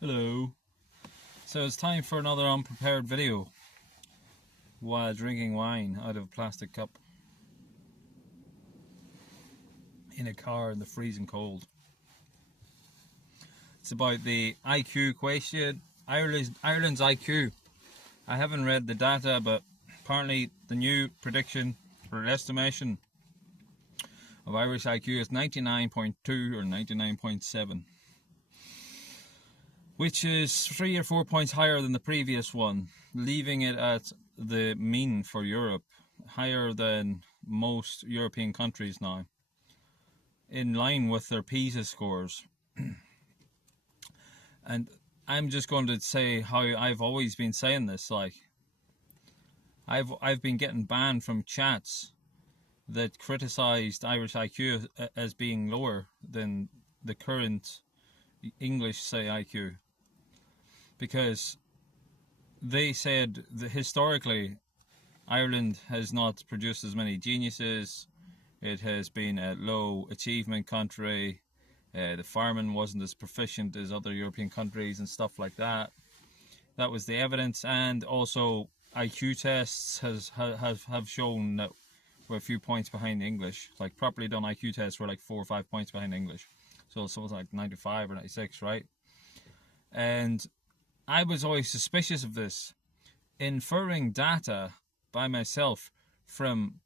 Hello. So it's time for another unprepared video while drinking wine out of a plastic cup in a car in the freezing cold. It's about the IQ question, Ireland's IQ. I haven't read the data, but apparently the new prediction or estimation of Irish IQ is 99.2 or 99.7. Which is 3 or 4 points higher than the previous one, leaving it at the mean for Europe, higher than most European countries now, in line with their PISA scores. And I'm just going to say how I've always been saying this, like, I've been getting banned from chats that criticised Irish IQ as being lower than the current English, say, IQ. Because they said that historically Ireland has not produced as many geniuses. It has been a low achievement country. The farming wasn't as proficient as other European countries and stuff like that. That was the evidence, and also IQ tests have shown that we're a few points behind English. Like properly done IQ tests were like 4 or 5 points behind English. So something like 95 or 96, right? And I was always suspicious of this, inferring data by myself from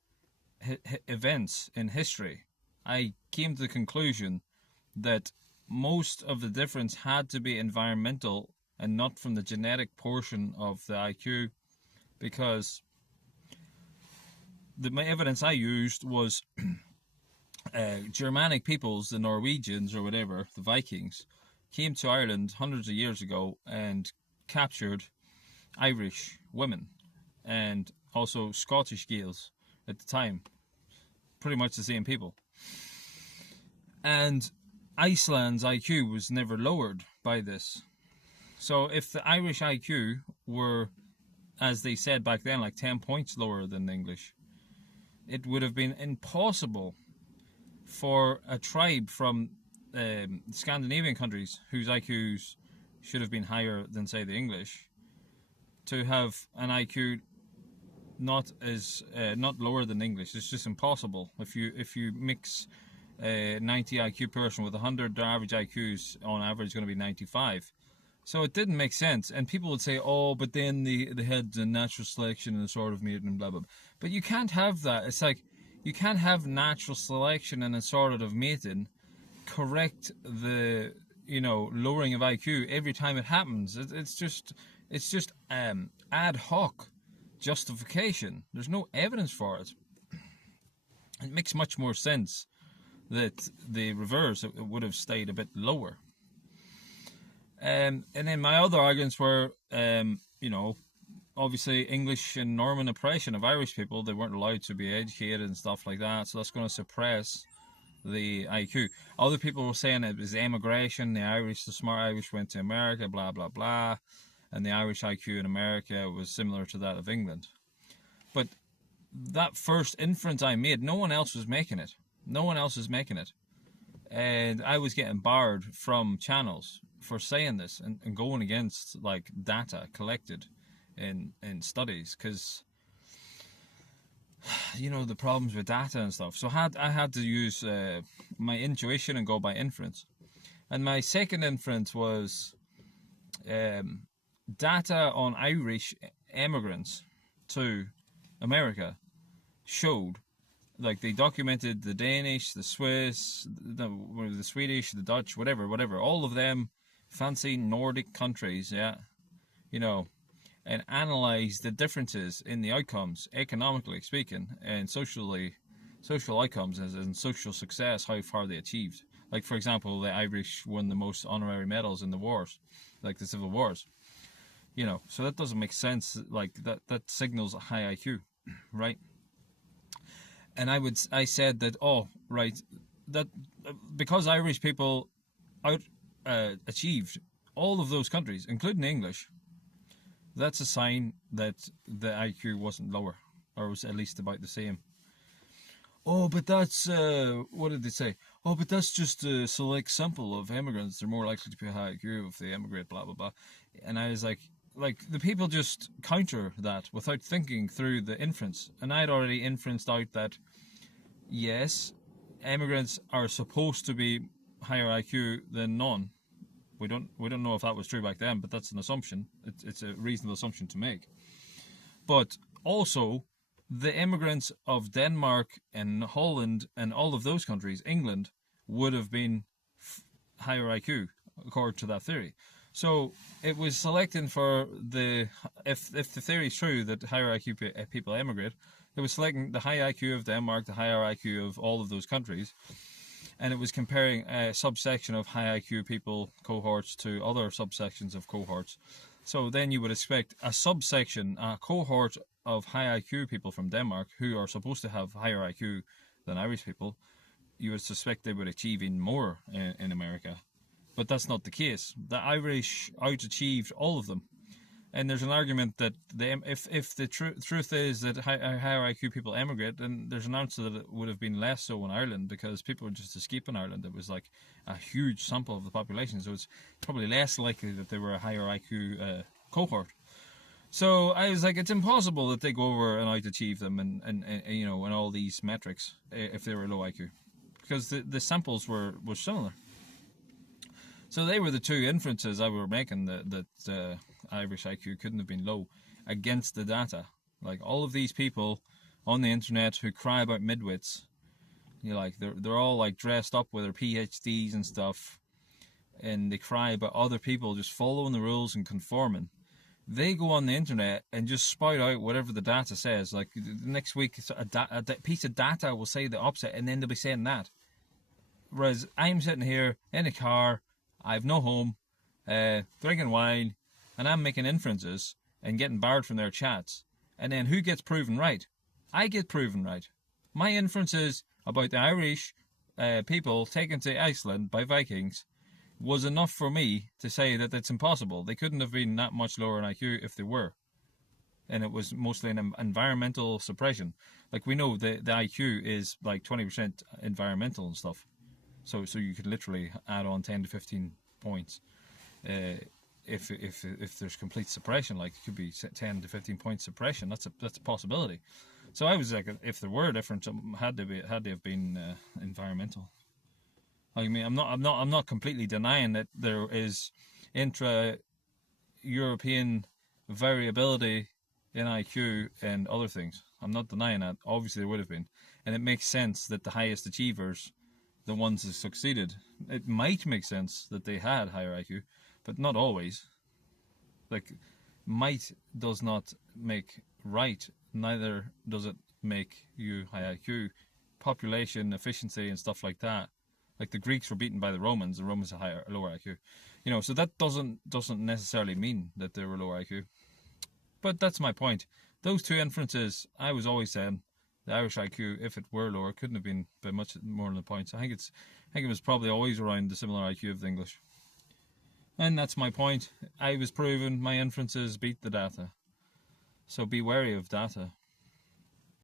events in history. I came to the conclusion that most of the difference had to be environmental and not from the genetic portion of the IQ, because the evidence I used was Germanic peoples, the Norwegians or whatever, the Vikings, came to Ireland hundreds of years ago and captured Irish women and also Scottish Gaels at the time. Pretty much the same people. And Iceland's IQ was never lowered by this. So if the Irish IQ were, as they said back then, like 10 points lower than the English, it would have been impossible for a tribe from Scandinavian countries whose IQs should have been higher than, say, the English, to have an IQ not lower than English. It's just impossible. If you mix a 90 IQ person with 100, their average IQs on average is going to be 95. So it didn't make sense. And people would say, oh, but then they had the natural selection and sort of mating and blah, blah, blah. But you can't have that. It's like, you can't have natural selection and assortative mating correct the lowering of IQ every time it happens. It's just ad hoc justification. There's no evidence for it. It makes much more sense that the reverse, it would have stayed a bit lower. And then my other arguments were, obviously English and Norman oppression of Irish people. They weren't allowed to be educated and stuff like that, so that's going to suppress the IQ. Other people were saying it was emigration. The smart Irish went to America, blah, blah, blah. And the Irish IQ in America was similar to that of England. But that first inference I made, no one else was making it. No one else is making it. And I was getting barred from channels for saying this and going against like data collected in studies, because the problems with data and stuff. So I had to use my intuition and go by inference. And my second inference was data on Irish immigrants to America showed, like, they documented the Danish, the Swiss, the Swedish, the Dutch, whatever, all of them fancy Nordic countries, and analyze the differences in the outcomes, economically speaking, and social outcomes and social success, how far they achieved. Like, for example, the Irish won the most honorary medals in the wars, like the civil wars. So that doesn't make sense. Like, that signals a high IQ, right? And I said that, that because Irish people achieved all of those countries, including English, that's a sign that the IQ wasn't lower, or was at least about the same. Oh, but that's, what did they say? oh, but that's just a select sample of immigrants. They're more likely to be high IQ if they immigrate, blah, blah, blah. And I was like, the people just counter that without thinking through the inference. And I'd already inferenced out that, yes, immigrants are supposed to be higher IQ than none. We don't know if that was true back then, but that's an assumption. It's a reasonable assumption to make. But also, the immigrants of Denmark and Holland and all of those countries, England, would have been higher IQ according to that theory. So it was selecting for the if the theory is true that higher IQ people emigrate, it was selecting the high IQ of Denmark, the higher IQ of all of those countries, and it was comparing a subsection of high IQ people cohorts to other subsections of cohorts. So then you would expect a subsection, a cohort of high IQ people from Denmark who are supposed to have higher IQ than Irish people. You would suspect they would achieve even more in America. But that's not the case. The Irish out-achieved all of them. And there's an argument that if the truth is that higher IQ people emigrate, then there's an answer that it would have been less so in Ireland because people were just escaping Ireland. It was like a huge sample of the population, so it's probably less likely that they were a higher IQ cohort. So I was like, it's impossible that they go over and out-achieve them and you know, in all these metrics if they were low IQ, because the samples were similar. So they were the two inferences I were making that Irish IQ couldn't have been low against the data. Like all of these people on the internet who cry about midwits, you know, like they're all like dressed up with their PhDs and stuff, and they cry about other people just following the rules and conforming. They go on the internet and just spout out whatever the data says. Like the next week, a piece of data will say the opposite, and then they'll be saying that. Whereas I'm sitting here in a car, I've no home, drinking wine, and I'm making inferences and getting barred from their chats. And then who gets proven right? I get proven right. My inferences about the Irish people taken to Iceland by Vikings was enough for me to say that it's impossible. They couldn't have been that much lower in IQ if they were. And it was mostly an environmental suppression. Like we know the IQ is like 20% environmental and stuff. So you could literally add on 10 to 15 points if there's complete suppression. Like it could be 10 to 15 point suppression. That's a possibility. So I was like, if there were different, had they have been environmental. I mean, I'm not completely denying that there is intra-European variability in IQ and other things. I'm not denying that. Obviously, there would have been, and it makes sense that the highest achievers, the ones that succeeded, it might make sense that they had higher IQ, but not always. Like, might does not make right. Neither does it make you high IQ. Population, efficiency, and stuff like that. Like the Greeks were beaten by the Romans had lower IQ. You know, so that doesn't necessarily mean that they were lower IQ. But that's my point. Those two inferences, I was always saying, the Irish IQ, if it were lower, couldn't have been by much more than the points. I think it was probably always around the similar IQ of the English. And that's my point. I was proven my inferences beat the data. So be wary of data.